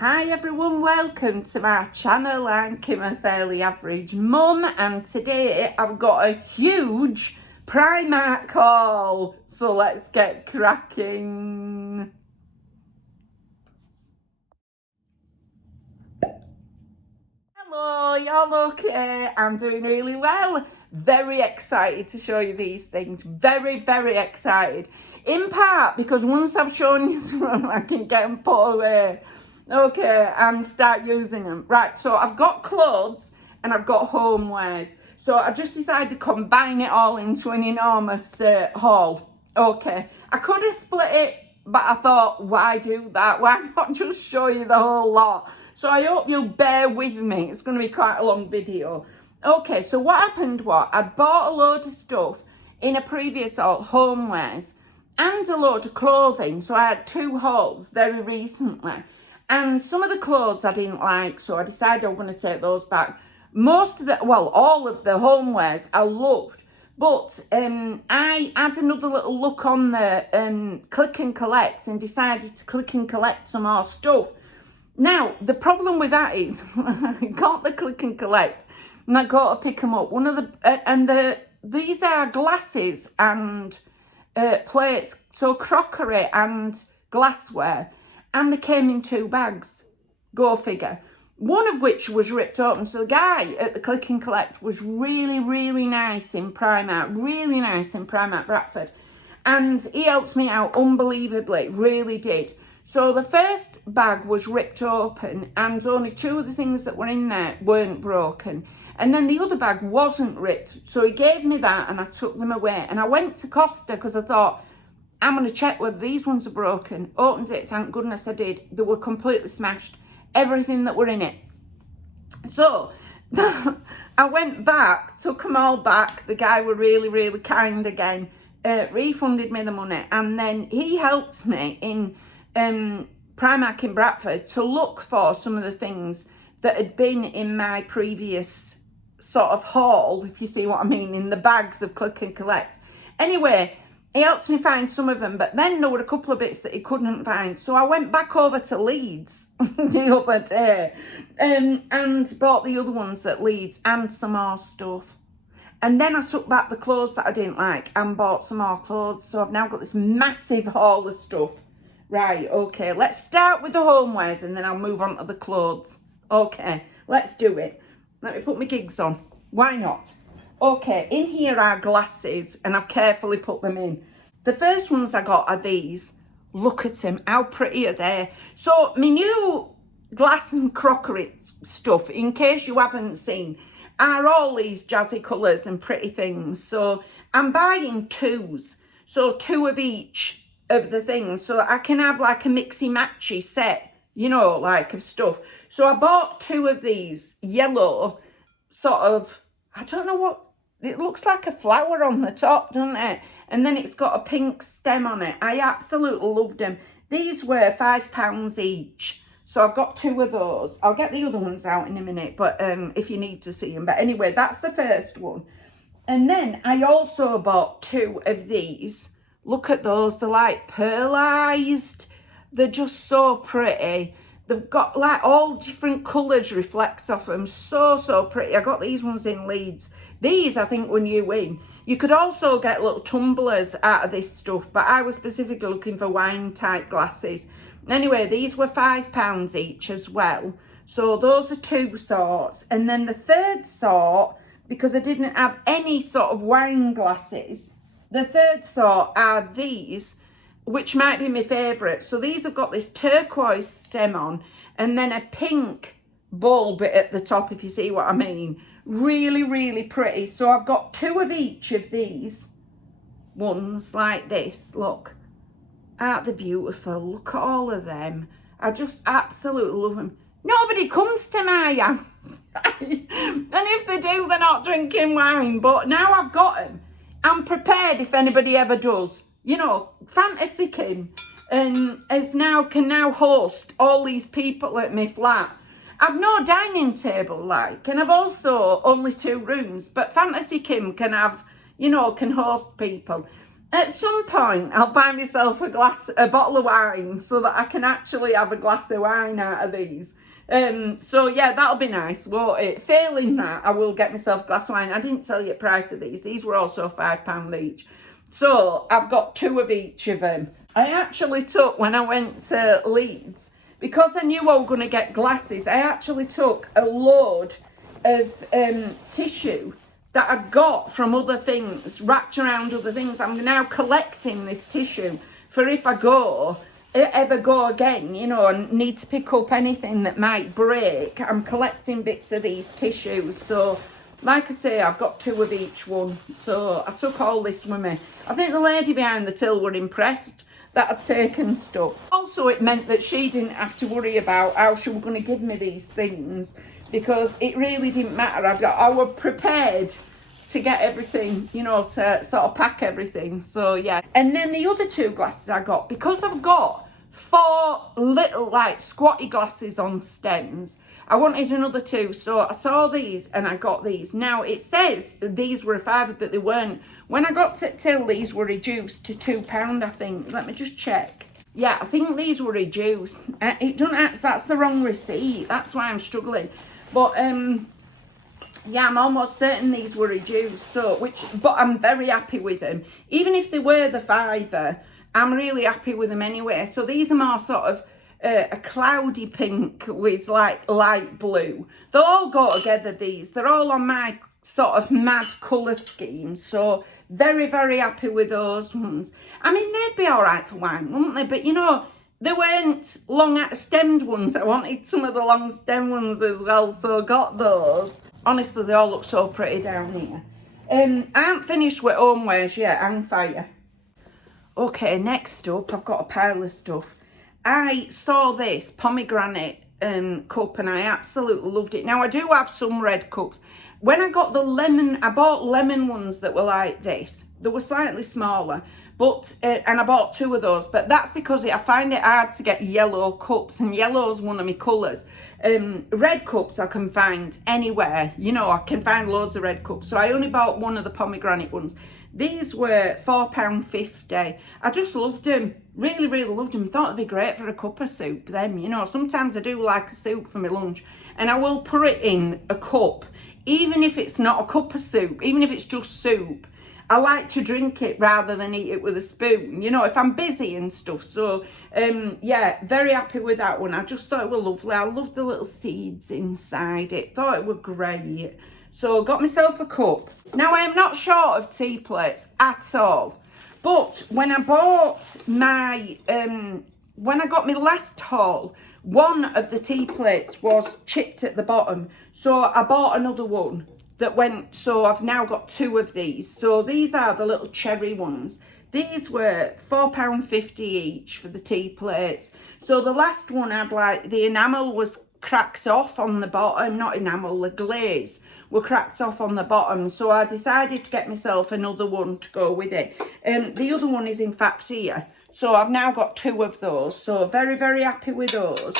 Hi everyone, welcome to my channel. I'm Kim, a fairly average mum, and today I've got a huge Primark haul, so let's get cracking. Hello, y'all okay? I'm doing really well. Very excited to show you these things. Very excited. In part because once I've shown you some, I can get them put away. Okay, and start using them. Right, so I've got clothes and I've got homewares. So I just decided to combine it all into an enormous haul. Okay, I could have split it, but I thought, why do that? Why not just show you the whole lot? So I hope you'll bear with me. It's going to be quite a long video. Okay, so what happened was I'd bought a load of stuff in a previous haul, homewares, and a load of clothing. So I had two hauls very recently. And some of the clothes I didn't like, so I decided I was going to take those back. All of the homewares I loved. But I had another little look on the click and collect and decided to click and collect some more stuff. Now, the problem with that is I got the click and collect and I got to pick them up. These are glasses and plates, so crockery and glassware. And they came in two bags. Go figure. One of which was ripped open. So the guy at the click and collect was really nice in Primark. Really nice in Primark Bradford. And he helped me out unbelievably. Really did. So the first bag was ripped open and only two of the things that were in there weren't broken. And then the other bag wasn't ripped. So he gave me that and I took them away. And I went to Costa because I thought, I'm going to check whether these ones are broken. Opened it, thank goodness I did. They were completely smashed. Everything that were in it. So, I went back, took them all back. The guy were really kind again. Refunded me the money. And then he helped me in Primark in Bradford to look for some of the things that had been in my previous sort of haul, if you see what I mean, in the bags of click and collect. Anyway, he helped me find some of them, but then there were a couple of bits that he couldn't find. So I went back over to Leeds the other day and bought the other ones at Leeds and some more stuff. And then I took back the clothes that I didn't like and bought some more clothes. So I've now got this massive haul of stuff. Right, okay, let's start with the homewares and then I'll move on to the clothes. Okay, let's do it. Let me put my gigs on. Why not? Okay, in here are glasses and I've carefully put them in. The first ones I got are these. Look at them, how pretty are they? So my new glass and crockery stuff, in case you haven't seen, are all these jazzy colours and pretty things. So I'm buying twos, so two of each of the things, so that I can have like a mixy-matchy set, you know, like of stuff. So I bought two of these yellow, sort of, I don't know what, it looks like a flower on the top, doesn't it? And then it's got a pink stem on it. I absolutely loved them. These were £5 each. So I've got two of those. I'll get the other ones out in a minute, but if you need to see them. But anyway, that's the first one. And then I also bought two of these. Look at those. They're like pearlized. They're just so pretty. They've got like all different colours reflect off them. So pretty. I got these ones in Leeds. These, I think, were new in. You could also get little tumblers out of this stuff, but I was specifically looking for wine type glasses. Anyway, these were £5 each as well. So those are two sorts. And then the third sort, because I didn't have any sort of wine glasses, the third sort are these, which might be my favourite. So these have got this turquoise stem on and then a pink bulb at the top, if you see what I mean. Really pretty. So I've got two of each of these ones like this. Look, aren't they beautiful? Look at all of them. I just absolutely love them. Nobody comes to my house. And if they do, they're not drinking wine. But now I've got them, I'm prepared if anybody ever does. You know, Fantasy Kim can now host all these people at my flat. I've no dining table like, and I've also only two rooms, but Fantasy Kim can have, you know, can host people. At some point, I'll buy myself a bottle of wine so that I can actually have a glass of wine out of these. So yeah, that'll be nice, won't it? Failing that, I will get myself a glass of wine. I didn't tell you the price of these. These were also £5 each. So I've got 2 of each of them. I actually took, when I went to Leeds, because I knew I was going to get glasses, I actually took a load of tissue that I got from other things, wrapped around other things. I'm now collecting this tissue for if I ever go again, you know, and need to pick up anything that might break. I'm collecting bits of these tissues. So, like I say, I've got 2 of each one. So I took all this with me. I think the lady behind the till were impressed that I'd taken stuff. Also, it meant that she didn't have to worry about how she was going to give me these things, because it really didn't matter. I was prepared to get everything, you know, to sort of pack everything. So yeah. And then the other 2 glasses I got, because I've got 4 little like squatty glasses on stems, I wanted another 2. So I saw these and I got these. Now it says these were a £5, but they weren't. When I got to till, these were reduced to £2, I think. Let me just check. Yeah, I think these were reduced. It doesn't actually, that's the wrong receipt. That's why I'm struggling. But yeah, I'm almost certain these were reduced. But I'm very happy with them. Even if they were the £5, I'm really happy with them anyway. So these are more sort of a cloudy pink with like light blue. They'll all go together, these. They're all on my sort of mad colour scheme. So very, very happy with those ones. I mean, they'd be all right for wine, wouldn't they? But, you know, they weren't long stemmed ones. I wanted some of the long stem ones as well, so got those. Honestly, they all look so pretty down here. I haven't finished with homewares yet, hang fire. Okay, next up, I've got a pile of stuff. I saw this pomegranate cup and I absolutely loved it. Now, I do have some red cups. When I got the lemon, I bought lemon ones that were like this. They were slightly smaller, but and I bought 2 of those. But that's because I find it hard to get yellow cups, and yellow's one of my colours. Red cups I can find anywhere. You know, I can find loads of red cups. So I only bought 1 of the pomegranate ones. These were £4.50. I just loved them. Really, really loved them. Thought it'd be great for a cup of soup, them, you know. Sometimes I do like a soup for my lunch, and I will put it in a cup, even if it's not a cup of soup, even if it's just soup. I like to drink it rather than eat it with a spoon, you know, if I'm busy and stuff. So, yeah, very happy with that one. I just thought it was lovely. I loved the little seeds inside it. Thought it was great. So, got myself a cup. Now, I am not short of tea plates at all. But when I bought my, when I got my last haul, one of the tea plates was chipped at the bottom. So, I bought another one that went, so I've now got 2 of these. So these are the little cherry ones. These were £4.50 each for the tea plates. So the last one had like, the enamel was cracked off on the bottom, not enamel, the glaze were cracked off on the bottom. So I decided to get myself another one to go with it. The other one is in fact here. So I've now got 2 of those. So very, very happy with those.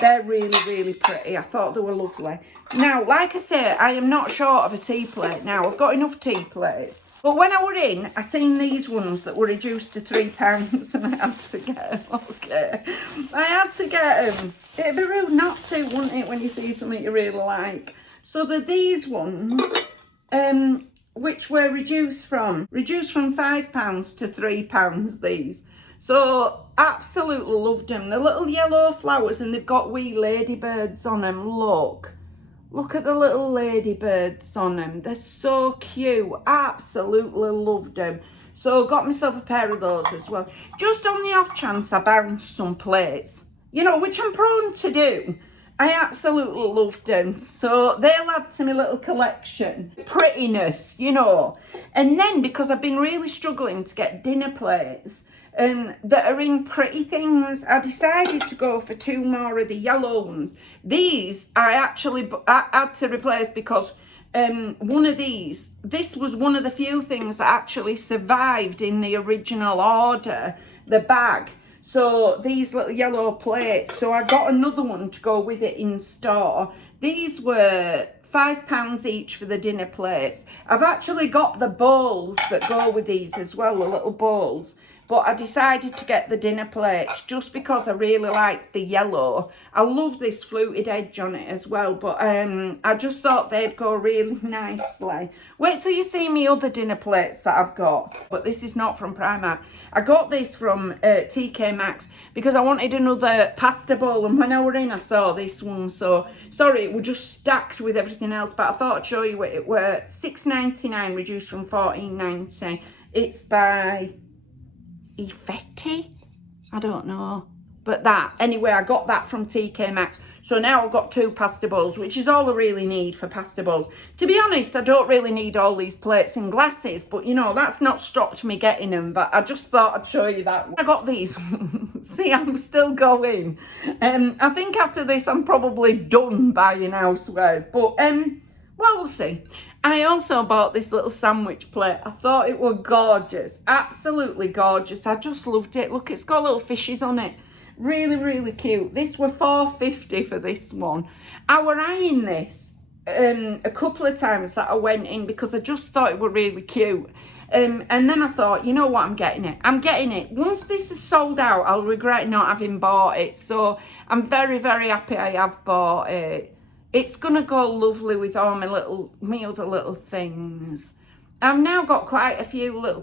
They're really, really pretty. I thought they were lovely. Now, like I say, I am not short of a tea plate now. I've got enough tea plates. But when I were in, I seen these ones that were reduced to £3 and I had to get them. Okay. I had to get them. It'd be rude not to, wouldn't it, when you see something you really like. So they're these ones, which were reduced from £5 to £3, these. So, absolutely loved them. The little yellow flowers, and they've got wee ladybirds on them. Look. Look at the little ladybirds on them. They're so cute. Absolutely loved them. So, got myself a pair of those as well. Just on the off chance I bounce some plates, you know, which I'm prone to do. I absolutely loved them. So, they'll add to my little collection. Prettiness, you know. And then, because I've been really struggling to get dinner plates, that are in pretty things, I decided to go for 2 more of the yellow ones. These I had to replace because one of these, this was one of the few things that actually survived in the original order, the bag. So these little yellow plates, so I got another one to go with it in store. These were £5 each for the dinner plates. I've actually got the bowls that go with these as well, the little bowls. But I decided to get the dinner plates just because I really like the yellow. I love this fluted edge on it as well. But I just thought they'd go really nicely. Wait till you see me other dinner plates that I've got. But this is not from Primark. I got this from TK Maxx because I wanted another pasta bowl. And when I were in, I saw this one. So, sorry, it was just stacked with everything else. But I thought I'd show you what it were. £6.99 reduced from £14.90. It's by Effetti, I don't know, but that anyway, I got that from TK Maxx. So now I've got 2 pasta bowls, which is all I really need for pasta bowls. To be honest, I don't really need all these plates and glasses, but you know, that's not stopped me getting them. But I just thought I'd show you that. I got these. See, I'm still going. I think after this I'm probably done buying housewares, but well, we'll see. I also bought this little sandwich plate. I thought it was gorgeous. Absolutely gorgeous. I just loved it. Look, it's got little fishes on it. Really, really cute. This were £4.50 for this one. I were eyeing this a couple of times that I went in because I just thought it were really cute. And then I thought, you know what, I'm getting it. I'm getting it. Once this is sold out, I'll regret not having bought it. So I'm very, very happy I have bought it. It's going to go lovely with all my other little things. I've now got quite a few little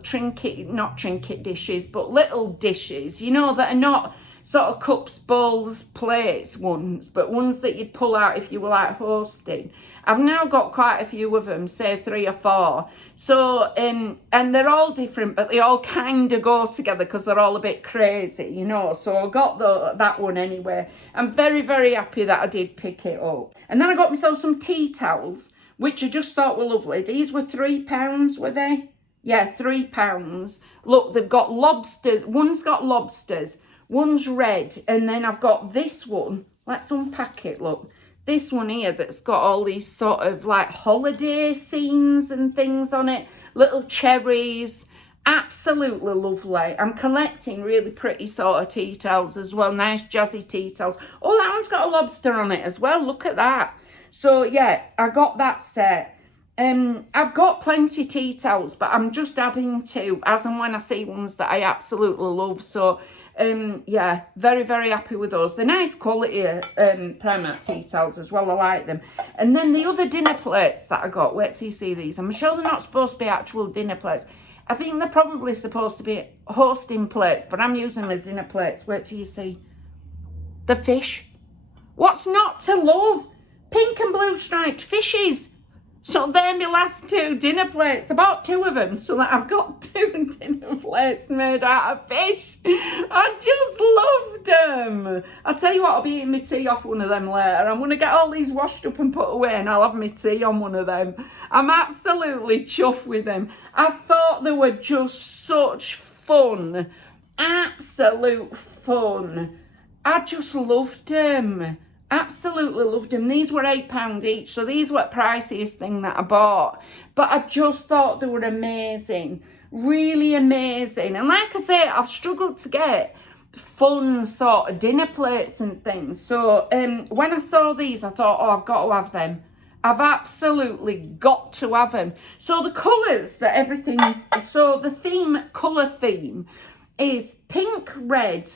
not trinket dishes, but little dishes, you know, that are not sort of cups, bowls, plates ones, but ones that you'd pull out if you were like hosting. I've now got quite a few of them, say 3 or 4. So, and they're all different, but they all kind of go together because they're all a bit crazy, you know. So I got that one anyway. I'm very, very happy that I did pick it up. And then I got myself some tea towels, which I just thought were lovely. These were £3, were they? Yeah, £3. Look, they've got lobsters. One's got lobsters. One's red. And then I've got this one. Let's unpack it, look. This one here that's got all these sort of like holiday scenes and things on it. Little cherries. Absolutely lovely. I'm collecting really pretty sort of tea towels as well. Nice jazzy tea towels. Oh, that one's got a lobster on it as well. Look at that. So yeah, I got that set. I've got plenty tea towels, but I'm just adding to as and when I see ones that I absolutely love. So yeah, very, very happy with those. They're nice quality Primark tea towels as well. I like them. And then the other dinner plates that I got. Wait till you see these. I'm sure they're not supposed to be actual dinner plates. I think they're probably supposed to be hosting plates, but I'm using them as dinner plates. Wait till you see the fish. What's not to love? Pink and blue striped fishes. So they're my last 2 dinner plates. I bought 2 of them so that I've got 2 dinner plates made out of fish. I just loved them. I'll tell you what, I'll be eating my tea off one of them later. I'm going to get all these washed up and put away and I'll have my tea on one of them. I'm absolutely chuffed with them. I thought they were just such fun. Absolute fun. I just loved them. Absolutely loved them. These were £8 each, so these were the priciest thing that I bought. But I just thought they were amazing. Really amazing. And like I say, I've struggled to get fun sort of dinner plates and things. So when I saw these, I thought, oh, I've got to have them. I've absolutely got to have them. So the colours that everything's... So the colour theme is pink, red,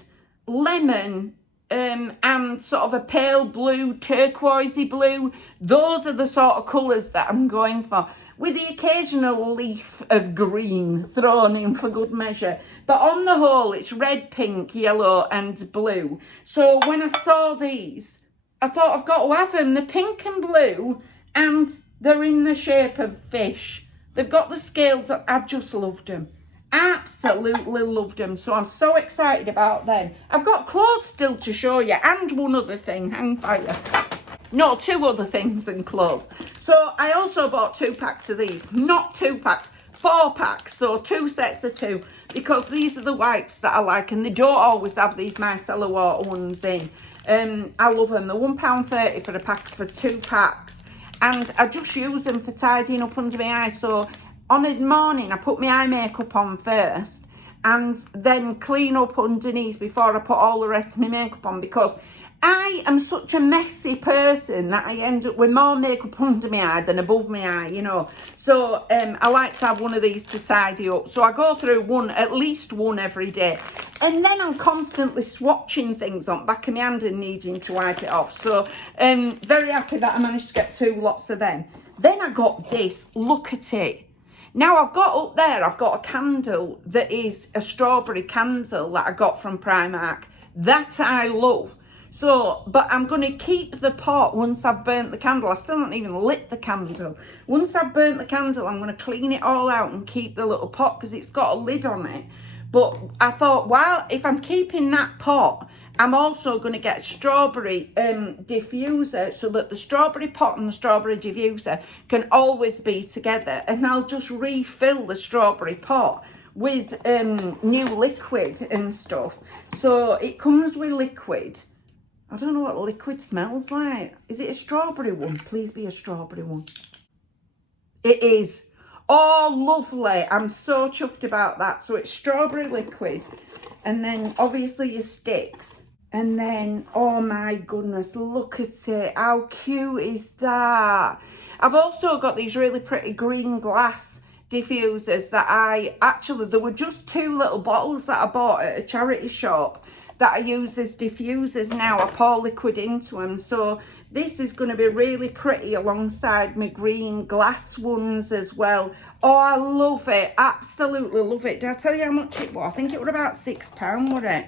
lemon... and sort of a pale blue, turquoisey blue. Those are the sort of colours that I'm going for, with the occasional leaf of green thrown in for good measure. But on the whole, it's red, pink, yellow and blue. So when I saw these, I thought I've got to have them. They're pink and blue and they're in the shape of fish. They've got the scales. I just loved them. Absolutely loved them. So I'm so excited about them. I've got clothes still to show you and one other thing. Hang fire. No, 2 other things and clothes. So I also bought 2 packs of these. Not 2 packs, 4 packs. So 2 sets of 2, because these are the wipes that I like, and they don't always have these micellar water ones in. I love them. They're £1.30 for a pack for 2 packs. And I just use them for tidying up under my eyes. So on a morning, I put my eye makeup on first and then clean up underneath before I put all the rest of my makeup on, because I am such a messy person that I end up with more makeup under my eye than above my eye, you know. So I like to have one of these to tidy up. So I go through at least one every day. And then I'm constantly swatching things on the back of my hand and needing to wipe it off. So very happy that I managed to get 2 lots of them. Then I got this. Look at it. Now I've got up there, I've got a candle that is a strawberry candle that I got from Primark. That I love. So, but I'm going to keep the pot once I've burnt the candle. I still haven't even lit the candle. Once I've burnt the candle, I'm going to clean it all out and keep the little pot because it's got a lid on it. But I thought, well, if I'm keeping that pot, I'm also going to get a strawberry diffuser so that the strawberry pot and the strawberry diffuser can always be together. And I'll just refill the strawberry pot with new liquid and stuff. So it comes with liquid. I don't know what the liquid smells like. Is it a strawberry one? Please be a strawberry one. It is. Oh, lovely. I'm so chuffed about that. So it's strawberry liquid. And then obviously your sticks. And then, oh my goodness, look at it. How cute is that? I've also got these really pretty green glass diffusers that there were just 2 little bottles that I bought at a charity shop that I use as diffusers now. I pour liquid into them. So this is going to be really pretty alongside my green glass ones as well. Oh, I love it. Absolutely love it. Did I tell you how much it was? I think it was about £6, wasn't it?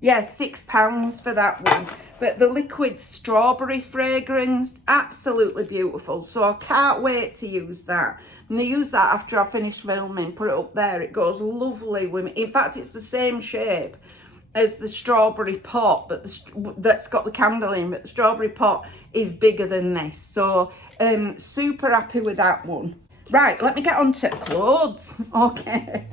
Yeah, £6 for that one. But the liquid strawberry fragrance, absolutely beautiful. So I can't wait to use that. And I use that after I finish filming, put it up there. It goes lovely with me. In fact, it's the same shape as the strawberry pot, but that's got the candle in, but the strawberry pot is bigger than this. So super happy with that one. Right, let me get on to clothes. Okay.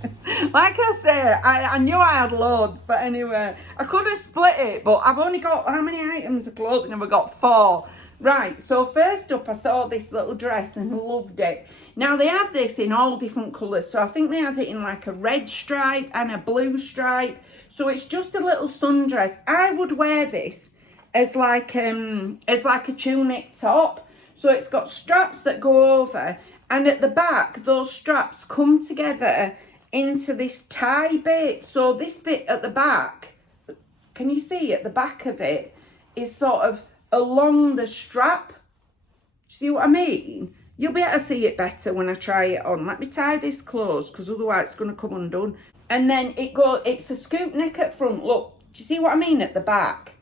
Like I say, I knew I had loads, but anyway, I could have split it, but I've only got, how many items of clothing have I got? 4. Right, so first up, I saw this little dress and loved it. Now, they had this in all different colours, so I think they had it in like a red stripe and a blue stripe. So it's just a little sundress. I would wear this as like a tunic top. So it's got straps that go over, and at the back, those straps come together into this tie bit. So this bit at the back, can you see at the back of it, is sort of along the strap. See what I mean? You'll be able to see it better when I try it on. Let me tie this close, because otherwise it's going to come undone. And then it's a scoop neck at front. Look, do you see what I mean at the back?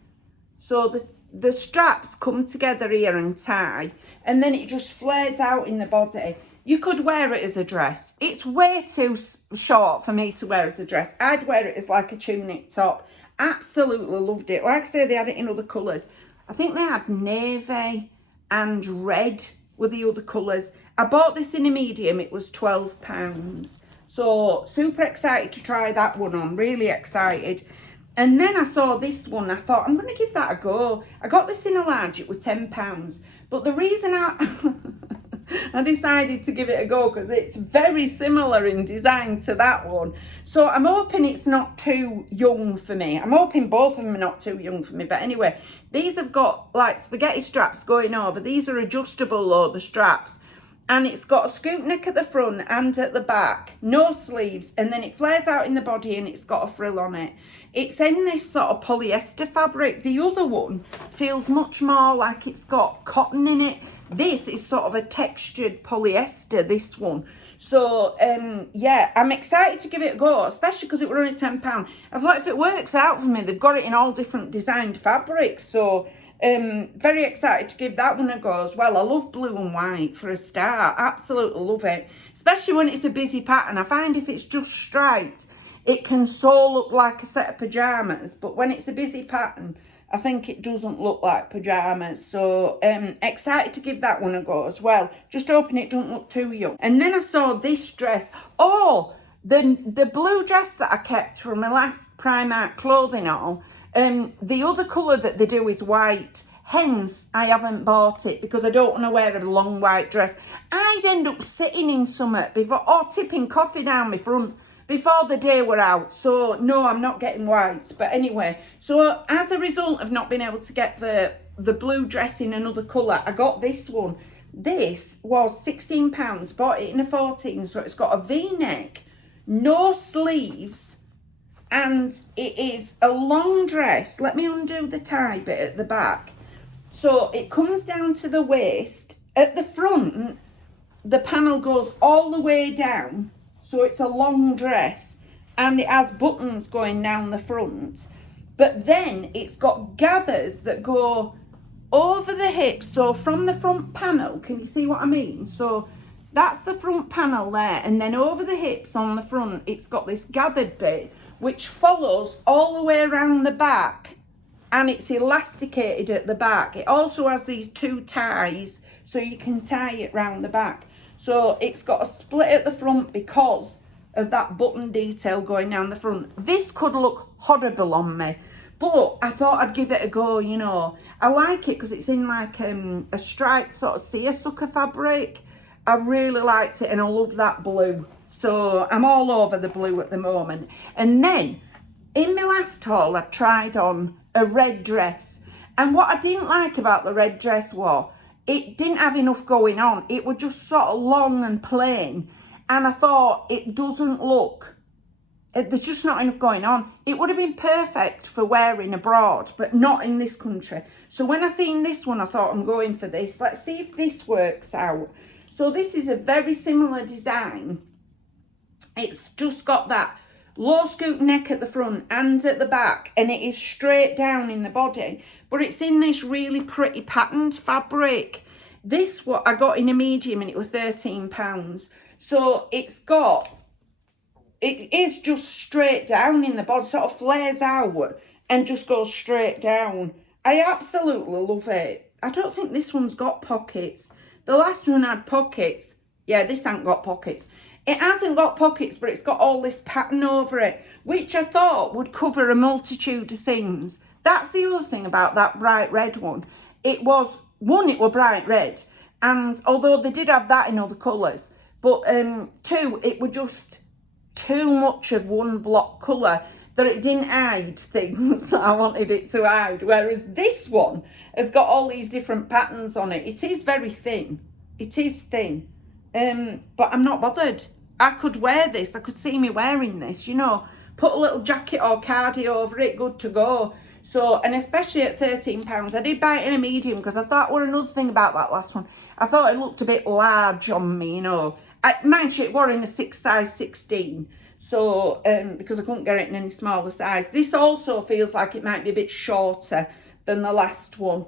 So the straps come together here and tie, and then it just flares out in the body. You could wear it as a dress. It's way too short for me to wear as a dress. I'd wear it as like a tunic top. Absolutely loved it. Like I say, they had it in other colours. I think they had navy and red were the other colours. I bought this in a medium. It was £12. So super excited to try that one on. Really excited. And then I saw this one. I thought, I'm going to give that a go. I got this in a large. It was £10. But the reason I decided to give it a go, because it's very similar in design to that one. So I'm hoping it's not too young for me. I'm hoping both of them are not too young for me. But anyway, these have got like spaghetti straps going over. These are adjustable though, the straps. And it's got a scoop neck at the front and at the back. No sleeves. And then it flares out in the body and it's got a frill on it. It's in this sort of polyester fabric. The other one feels much more like it's got cotton in it. This is sort of a textured polyester, this one. So, yeah, I'm excited to give it a go, especially because it was only £10. I thought if it works out for me, they've got it in all different designed fabrics. So, very excited to give that one a go as well. I love blue and white for a start. Absolutely love it. Especially when it's a busy pattern. I find if it's just striped, it can so look like a set of pyjamas. But when it's a busy pattern, I think it doesn't look like pyjamas. So excited to give that one a go as well. Just hoping it don't look too young. And then I saw this dress. Oh, the blue dress that I kept from my last Primark clothing haul. The other colour that they do is white. Hence, I haven't bought it because I don't want to wear a long white dress. I'd end up sitting in summer before, or tipping coffee down my front before the day were out. So no, I'm not getting whites. But anyway, so as a result of not being able to get the blue dress in another colour, I got this one. This was £16, bought it in a 14, so it's got a V-neck, no sleeves, and it is a long dress. Let me undo the tie bit at the back. So it comes down to the waist. At the front, the panel goes all the way down, so it's a long dress, and it has buttons going down the front. But then it's got gathers that go over the hips, so from the front panel, can you see what I mean? So that's the front panel there, and then over the hips on the front, it's got this gathered bit, which follows all the way around the back, and it's elasticated at the back. It also has these two ties, so you can tie it round the back. So it's got a split at the front because of that button detail going down the front. This could look horrible on me, but I thought I'd give it a go, you know. I like it because it's in like a striped sort of seersucker fabric. I really liked it, and I love that blue. So I'm all over the blue at the moment. And then in my last haul, I tried on a red dress. And what I didn't like about the red dress was it didn't have enough going on. It was just sort of long and plain. And I thought it doesn't look, there's just not enough going on. It would have been perfect for wearing abroad, but not in this country. So when I seen this one, I thought I'm going for this. Let's see if this works out. So this is a very similar design. It's just got that low scoop neck at the front and at the back, and it is straight down in the body, but it's in this really pretty patterned fabric. This what I got in a medium, and it was £13. So it is just straight down in the body, sort of flares out and just goes straight down. I absolutely love it. I don't think this one's got pockets. The last one had pockets. Yeah, this ain't got pockets. It hasn't got pockets, but it's got all this pattern over it, which I thought would cover a multitude of things. That's the other thing about that bright red one. It was bright red, and although they did have that in other colours, but two, it was just too much of one block colour that it didn't hide things that I wanted it to hide. Whereas this one has got all these different patterns on it. It is very thin. It is thin. But I'm not bothered. I could wear this. I could see me wearing this, you know. Put a little jacket or cardi over it, good to go. So, and especially at £13, I did buy it in a medium because I thought, well, another thing about that last one, I thought it looked a bit large on me, you know. Mind you, it wore in a size 16. So, because I couldn't get it in any smaller size. This also feels like it might be a bit shorter than the last one.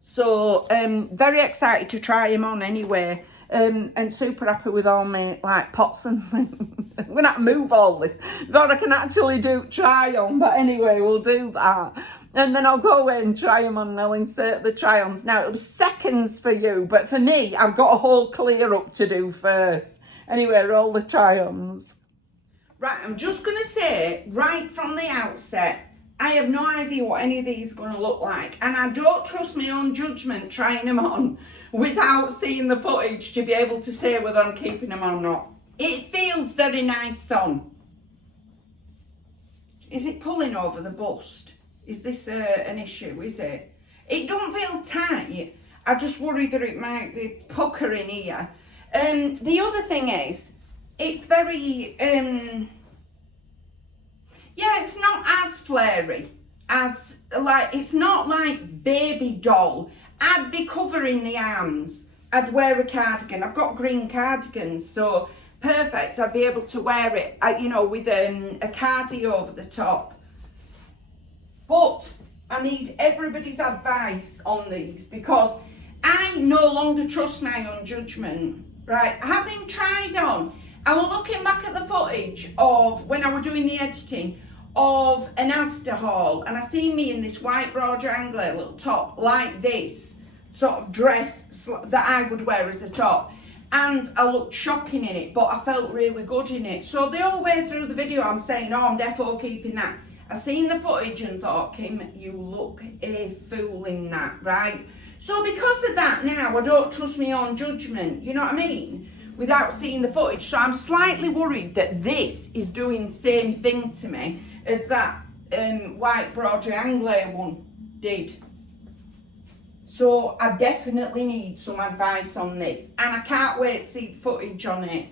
So, very excited to try them on anyway. And super happy with all my like pots and things. I'm gonna have to move all this that I can actually try on, but anyway, we'll do that, and then I'll go away and try them on, and I'll insert the try-ons. Now it'll be seconds for you, but for me, I've got a whole clear up to do first. Anyway, roll the try-ons. Right, I'm just gonna say right from the outset, I have no idea what any of these are going to look like, and I don't trust my own judgment trying them on without seeing the footage to be able to say whether I'm keeping them or not. It feels very nice on. Is it pulling over the bust? Is this an issue, is it? It don't feel tight. I just worry that it might be puckering here. The other thing is, it's very... yeah, it's not as flary as, like, it's not like baby doll. I'd be covering the arms. I'd wear a cardigan. I've got green cardigans, so perfect. I'd be able to wear it, you know, with a cardi over the top. But I need everybody's advice on these because I no longer trust my own judgment, right? Having tried on, I was looking back at the footage of when I was doing the editing of an Asda haul, and I seen me in this white broad triangular little top like this sort of dress that I would wear as a top, and I looked shocking in it, but I felt really good in it. So the whole way through the video I'm saying, oh, I'm defo keeping that. I seen the footage and thought, Kim, you look a fool in that, right? So because of that now, I don't trust my own judgment, you know what I mean? without seeing the footage. So I'm slightly worried that this is doing the same thing to me as that white broad triangular one did. So I definitely need some advice on this, and I can't wait to see the footage on it.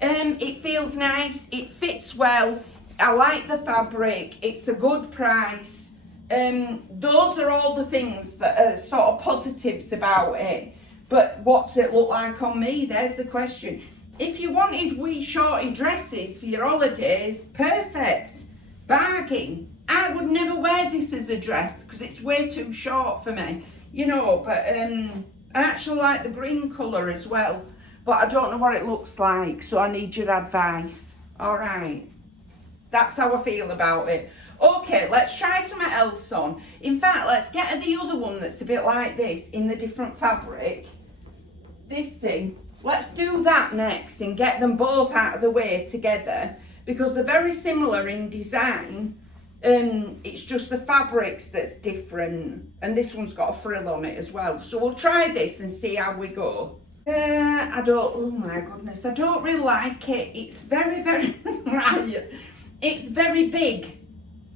It feels nice, it fits well, I like the fabric, it's a good price. Those are all the things that are sort of positives about it. But what's it look like on me? There's the question. If you wanted wee shorty dresses for your holidays, perfect, bargain. I would never wear this as a dress because it's way too short for me, you know, but I actually like the green colour as well, but I don't know what it looks like, so I need your advice. All right, that's how I feel about it. Okay, let's try something else on. In fact, let's get the other one that's a bit like this in the different fabric. This thing, let's do that next and get them both out of the way together because they're very similar in design. It's just the fabrics that's different, and this one's got a frill on it as well. So we'll try this and see how we go. Oh my goodness, I don't really like it. It's very, right. It's very big.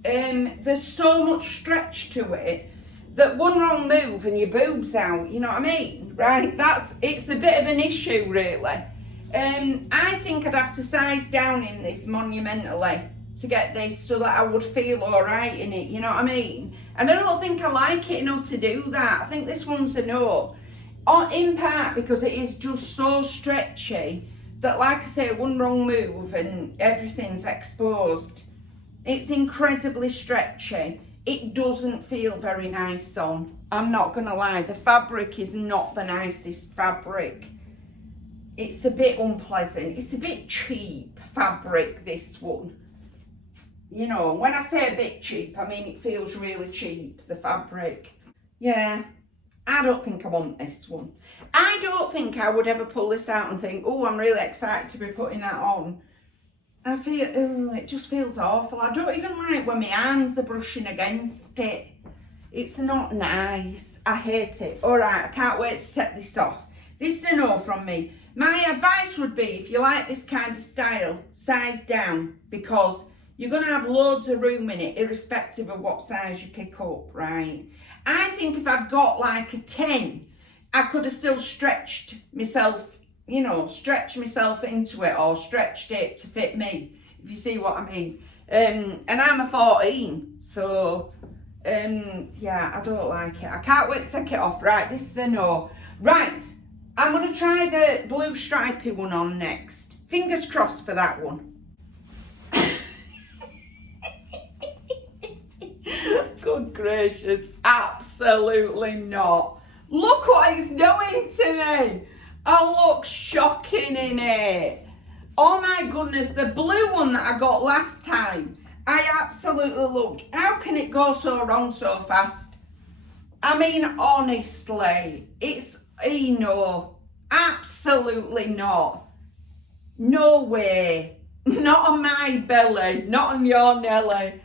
There's so much stretch to it that one wrong move and your boob's out, you know what I mean? Right, it's a bit of an issue really. I think I'd have to size down in this monumentally to get this so that I would feel all right in it, you know what I mean? And I don't think I like it enough to do that. I think this one's a no. In part because it is just so stretchy that, like I say, one wrong move and everything's exposed. It's incredibly stretchy. It doesn't feel very nice on. I'm not gonna lie, the fabric is not the nicest fabric. It's a bit unpleasant. It's a bit cheap fabric, this one. You know, when I say a bit cheap, I mean it feels really cheap, the fabric. Yeah, I don't think I want this one. I don't think I would ever pull this out and think, oh, I'm really excited to be putting that on. I feel, it just feels awful. I don't even like when my hands are brushing against it. It's not nice. I hate it. All right, I can't wait to set this off. This is a no from me. My advice would be, if you like this kind of style, size down, because you're going to have loads of room in it, irrespective of what size you pick up, right? I think if I'd got like a 10, I could have still stretched myself, you know, stretched myself into it or stretched it to fit me, if you see what I mean. And I'm a 14, so, yeah, I don't like it. I can't wait to take it off. Right, this is a no. Right, I'm going to try the blue stripy one on next. Fingers crossed for that one. Good gracious, absolutely not. Look what it's doing to me. I look shocking in it. Oh my goodness, the blue one that I got last time, I absolutely looked. How can it go so wrong so fast? I mean, honestly, it's a no. Absolutely not. No way. Not on my belly, not on your Nelly.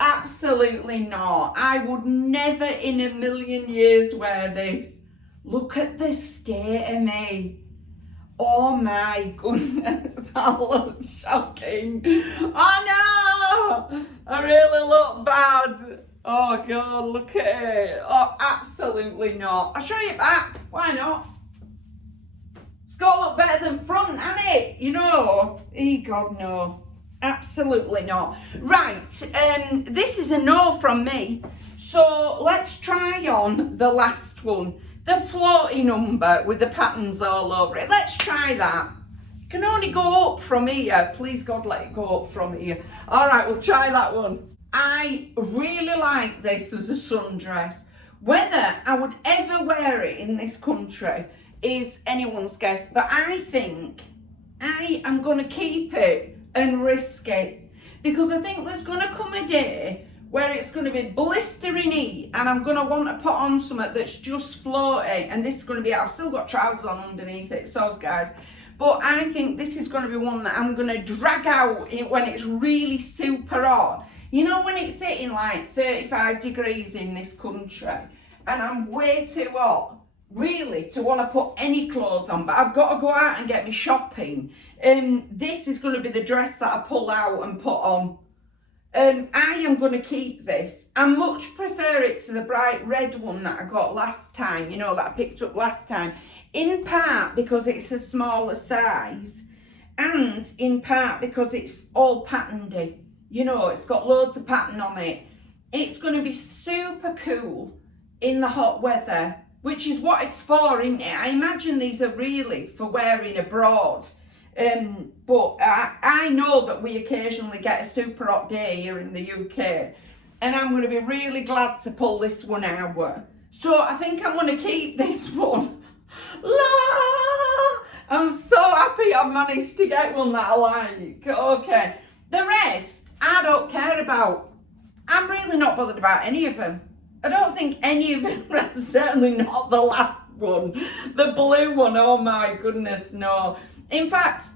Absolutely not. I would never in a million years wear this. Look at the state of me. Oh my goodness, I look shocking. Oh no, I really look bad. Oh God, look at it. Oh, absolutely not. I'll show you back, why not? It's got to look better than front, hasn't it? You know, God no. Absolutely not. Right, this is a no from me. So let's try on the last one. The floaty number with the patterns all over it. Let's try that. You can only go up from here. Please God, let it go up from here. All right, we'll try that one. I really like this as a sundress. Whether I would ever wear it in this country is anyone's guess. But I think I am going to keep it and risk it, because I think there's going to come a day where it's going to be blistering heat and I'm going to want to put on something that's just floaty, and this is going to be, I've still got trousers on underneath it, soz guys, but I think this is going to be one that I'm going to drag out when it's really super hot. You know, when it's hitting like 35 degrees in this country and I'm way too hot, really to want to put any clothes on, but I've got to go out and get me shopping. This is going to be the dress that I pull out and put on. I am going to keep this. I much prefer it to the bright red one that I got last time, you know, that I picked up last time. In part because it's a smaller size, and in part because it's all patternedy. You know, it's got loads of pattern on it. It's going to be super cool in the hot weather, which is what it's for, isn't it? I imagine these are really for wearing abroad. But I know that we occasionally get a super hot day here in the UK, and I'm going to be really glad to pull this one out. So I think I'm going to keep this one. I'm so happy I've managed to get one that I like. Okay, the rest I don't care about. I'm really not bothered about any of them. I don't think any of them, certainly not the last one, the blue one. Oh my goodness, no. In fact,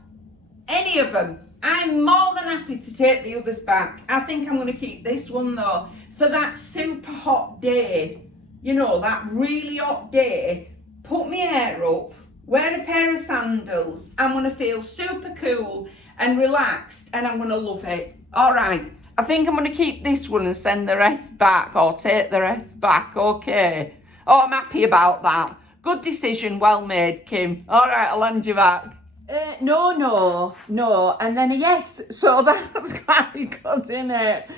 any of them, I'm more than happy to take the others back. I think I'm going to keep this one though. For that super hot day, you know, that really hot day, put my hair up, wear a pair of sandals. I'm going to feel super cool and relaxed, and I'm going to love it. All right, I think I'm going to keep this one and send the rest back, or take the rest back, okay? Oh, I'm happy about that. Good decision, well made, Kim. All right, I'll hand you back. No. And then a yes. So that's quite good, isn't it?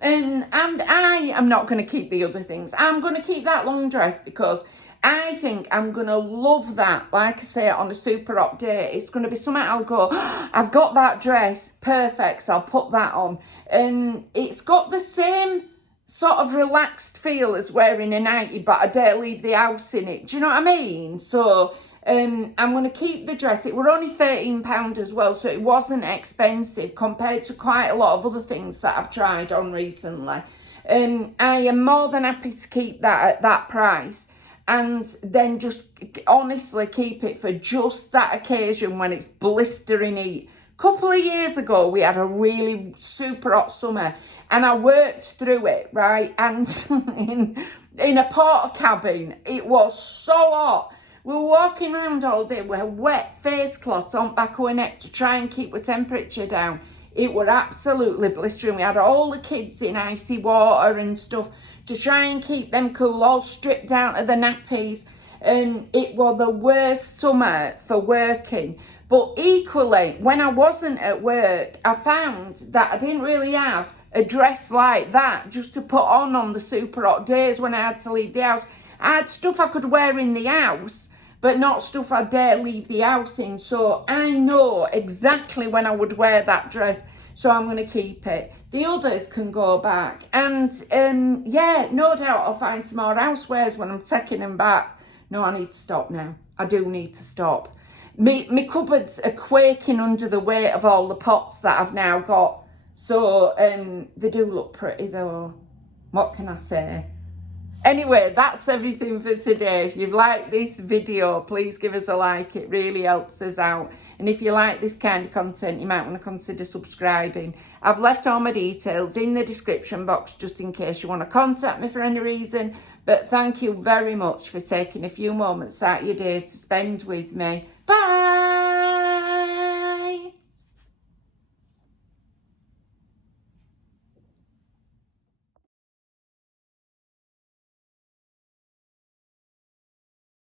And I am not going to keep the other things. I'm going to keep that long dress because I think I'm going to love that. Like I say, on a super hot day, it's going to be something I'll go, I've got that dress, perfect, so I'll put that on. And it's got the same sort of relaxed feel as wearing a nightie, but I dare leave the house in it. Do you know what I mean? So I'm going to keep the dress. It were only £13 as well, so it wasn't expensive compared to quite a lot of other things that I've tried on recently. I am more than happy to keep that at that price, and then just honestly keep it for just that occasion when it's blistering heat. A couple of years ago, we had a really super hot summer, and I worked through it, right? And in a porta cabin, it was so hot. We were walking around all day with wet face cloths on back of our neck to try and keep the temperature down. It was absolutely blistering. We had all the kids in icy water and stuff to try and keep them cool, all stripped down to the nappies. It was the worst summer for working. But equally, when I wasn't at work, I found that I didn't really have a dress like that just to put on the super hot days when I had to leave the house. I had stuff I could wear in the house, but not stuff I dare leave the house in. So I know exactly when I would wear that dress, so I'm going to keep it. The others can go back. And yeah, no doubt I'll find some more housewares when I'm taking them back. No, I need to stop now. I do need to stop. My cupboards are quaking under the weight of all the pots that I've now got. So they do look pretty though. What can I say? Anyway, that's everything for today. If you've liked this video, please give us a like. It really helps us out. And if you like this kind of content, you might want to consider subscribing. I've left all my details in the description box just in case you want to contact me for any reason. But thank you very much for taking a few moments out of your day to spend with me. Bye!